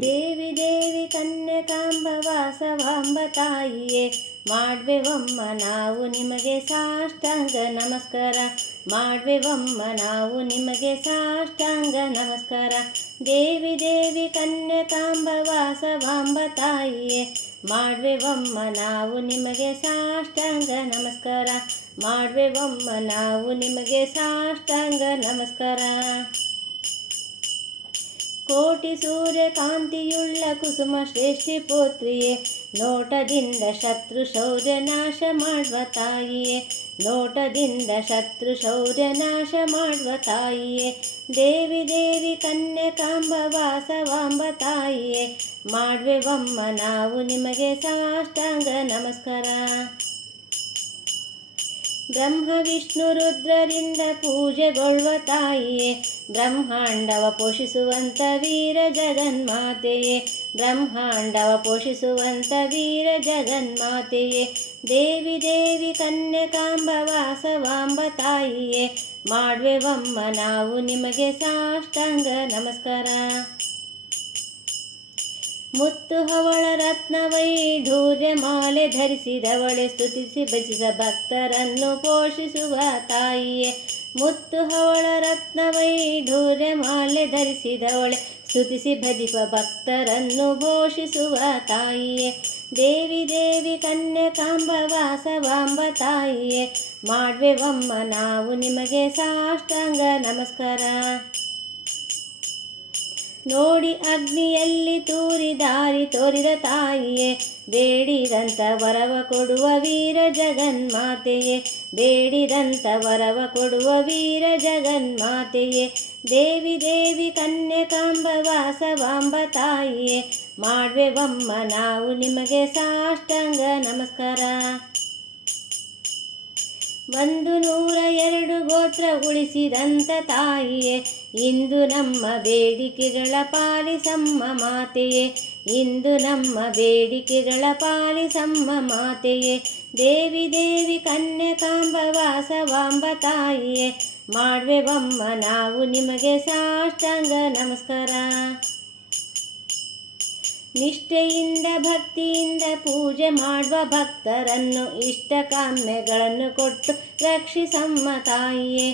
ದೇವಿ ದೇವಿ ಕನ್ಯಕಾಂಬ ವಾಸವಾಂಬ ತಾಯಿಯೇ, ಮಾಡ್ವೆವಮ್ಮ ನಾವು ನಿಮಗೆ ಸಾಷ್ಟಾಂಗ ನಮಸ್ಕಾರ. ಮಾಡ್ವೆವಮ್ಮ ನಾವು ನಿಮಗೆ ಸಾಷ್ಟಾಂಗ ನಮಸ್ಕಾರ. ದೇವಿ ದೇವಿ ಕನ್ಯಕಾಂಬ ವಾಸವಾಂಬ ತಾಯಿಯೇ, ಮಾಡ್ವೆವಮ್ಮ ನಾವು ನಿಮಗೆ ಸಾಷ್ಟಾಂಗ ನಮಸ್ಕಾರ. ಮಾಡ್ವೆವಮ್ಮ ನಾವು ನಿಮಗೆ ಸಾಷ್ಟಾಂಗ ನಮಸ್ಕಾರ. ಕೋಟಿ ಸೂರ್ಯಕಾಂತಿಯುಳ್ಳ ಕುಸುಮ ಶ್ರೇಷ್ಠಿ ಪುತ್ರಿಯೇ, ನೋಟದಿಂದ ಶತ್ರು ಶೌರ್ಯ ನಾಶ ಮಾಡುವ ತಾಯಿಯೇ. ನೋಟದಿಂದ ಶತ್ರು ಶೌರ್ಯ ನಾಶ ಮಾಡುವ ತಾಯಿಯೇ, ದೇವಿ ದೇವಿ ಕನ್ಯಕಾಂಬ ವಾಸವಾಂಬ ತಾಯಿಯೇ, ಮಾಡ್ವೆವಮ್ಮ ನಾವು ನಿಮಗೆ ಸಾಷ್ಟಾಂಗ ನಮಸ್ಕಾರ. ಬ್ರಹ್ಮ ವಿಷ್ಣು ರುದ್ರರಿಂದ ಪೂಜೆಗೊಳ್ಳುವ ತಾಯಿಯೇ, ಬ್ರಹ್ಮಾಂಡವ ಪೋಷಿಸುವಂಥ ವೀರ ಜಗನ್ಮಾತೆಯೇ. ಬ್ರಹ್ಮಾಂಡವ ಪೋಷಿಸುವಂಥ ವೀರ ಜಗನ್ಮಾತೆಯೇ, ದೇವಿ ದೇವಿ ಕನ್ಯಕಾಂಬ ವಾಸವಾಂಬ ತಾಯಿಯೇ, ಮಾಡ್ವೆವಮ್ಮ ನಾವು ನಿಮಗೆ ಸಾಷ್ಟಾಂಗ ನಮಸ್ಕಾರ. ಮುತ್ತು ಹವಳ ರತ್ನ ವೈಢೂರ್ಯ ಮಾಲೆ ಧರಿಸಿದವಳೆ, ಸ್ತುತಿಸಿ ಭಜಿಸ ಭಕ್ತರನ್ನು ಪೋಷಿಸುವ ತಾಯಿಯೇ. ಮುತ್ತು ಹವಳ ರತ್ನ ವೈಢೂರ್ಯ ಮಾಲೆ ಧರಿಸಿದವಳೆ, ಸ್ತುತಿಸಿ ಭಜಿಪ ಭಕ್ತರನ್ನು ಪೋಷಿಸುವ ತಾಯಿಯೇ. ದೇವಿ ದೇವಿ ಕನ್ಯಕಾಂಬ ವಾಸವಾಂಬ ತಾಯಿಯೇ, ಮಾಡ್ವೆವಮ್ಮ ನಾವು ನಿಮಗೆ ಸಾಷ್ಟಾಂಗ ನಮಸ್ಕಾರ. ನೋಡಿ ಅಗ್ನಿಯಲ್ಲಿ ತೂರಿ ದಾರಿ ತೋರಿದ ತಾಯಿಯೇ, ಬೇಡಿದಂಥ ವರವ ಕೊಡುವ ವೀರ ಜಗನ್ಮಾತೆಯೇ. ಬೇಡಿದಂಥ ವರವ ಕೊಡುವ ವೀರ ಜಗನ್ಮಾತೆಯೇ, ದೇವಿ ದೇವಿ ಕನ್ಯಕಾಂಬ ವಾಸವಾಂಬ ತಾಯಿಯೇ, ಮಾಡ್ವೆವಮ್ಮ ನಾವು ನಿಮಗೆ ಸಾಷ್ಟಾಂಗ ನಮಸ್ಕಾರ. 102 ಗೋತ್ರ ಉಳಿಸಿದಂಥ ತಾಯಿಯೇ, ಇಂದು ನಮ್ಮ ಬೇಡಿಕೆಗಳ ಪಾಲಿಸಮ್ಮ ಮಾತೆಯೇ. ಇಂದು ನಮ್ಮ ಬೇಡಿಕೆಗಳ ಪಾಲಿಸಮ್ಮ ಮಾತೆಯೇ, ದೇವಿ ದೇವಿ ಕನ್ಯಕಾಂಬ ವಾಸವಾಂಬ ತಾಯಿಯೇ, ಮಾಡ್ವೆವಮ್ಮ ನಾವು ನಿಮಗೆ ಸಾಷ್ಟಾಂಗ ನಮಸ್ಕಾರ. ನಿಷ್ಠೆಯಿಂದ ಭಕ್ತಿಯಿಂದ ಪೂಜೆ ಮಾಡುವ ಭಕ್ತರನ್ನು ಇಷ್ಟಕಾಮ್ಯಗಳನ್ನು ಕೊಟ್ಟು ರಕ್ಷಿಸಮ್ಮ ತಾಯಿಯೇ.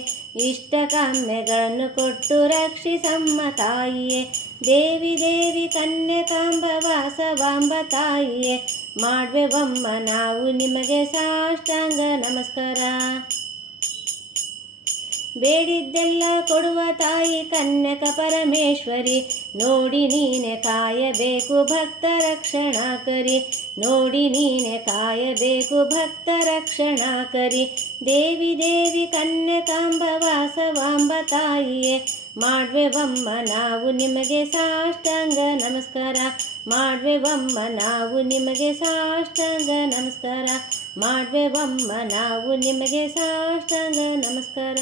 ಇಷ್ಟಕಾಮ್ಯಗಳನ್ನು ಕೊಟ್ಟು ರಕ್ಷಿಸಮ್ಮ ತಾಯಿಯೇ, ದೇವಿ ದೇವಿ ಕನ್ಯಕಾಂಬ ವಾಸವಾಂಬ ತಾಯಿಯೇ, ಮಾಡ್ವೆವಮ್ಮ ನಾವು ನಿಮಗೆ ಸಾಷ್ಟಾಂಗ ನಮಸ್ಕಾರ. ಬೇಡಿದ್ದೆಲ್ಲ ಕೊಡುವ ತಾಯಿ ಕನ್ಯಕ ಪರಮೇಶ್ವರಿ, ನೋಡಿ ನೀನೆ ಕಾಯಬೇಕು ಭಕ್ತ ರಕ್ಷಣಾಕರಿ. ನೋಡಿ ನೀನೆ ಕಾಯಬೇಕು ಭಕ್ತ ರಕ್ಷಣಾಕರಿ. ದೇವಿ ದೇವಿ ಕನ್ಯಕಾಂಬ ವಾಸವಾಂಬ ತಾಯಿಯೇ, ಮಾಡ್ವೆವಮ್ಮ ನಾವು ನಿಮಗೆ ಸಾಷ್ಟಾಂಗ ನಮಸ್ಕಾರ. ಮಾಡ್ವೆವಮ್ಮ ನಾವು ನಿಮಗೆ ಸಾಷ್ಟಾಂಗ ನಮಸ್ಕಾರ. ಮಾಡ್ವೆವಮ್ಮ ನಾವು ನಿಮಗೆ ಸಾಷ್ಟಾಂಗ ನಮಸ್ಕಾರ.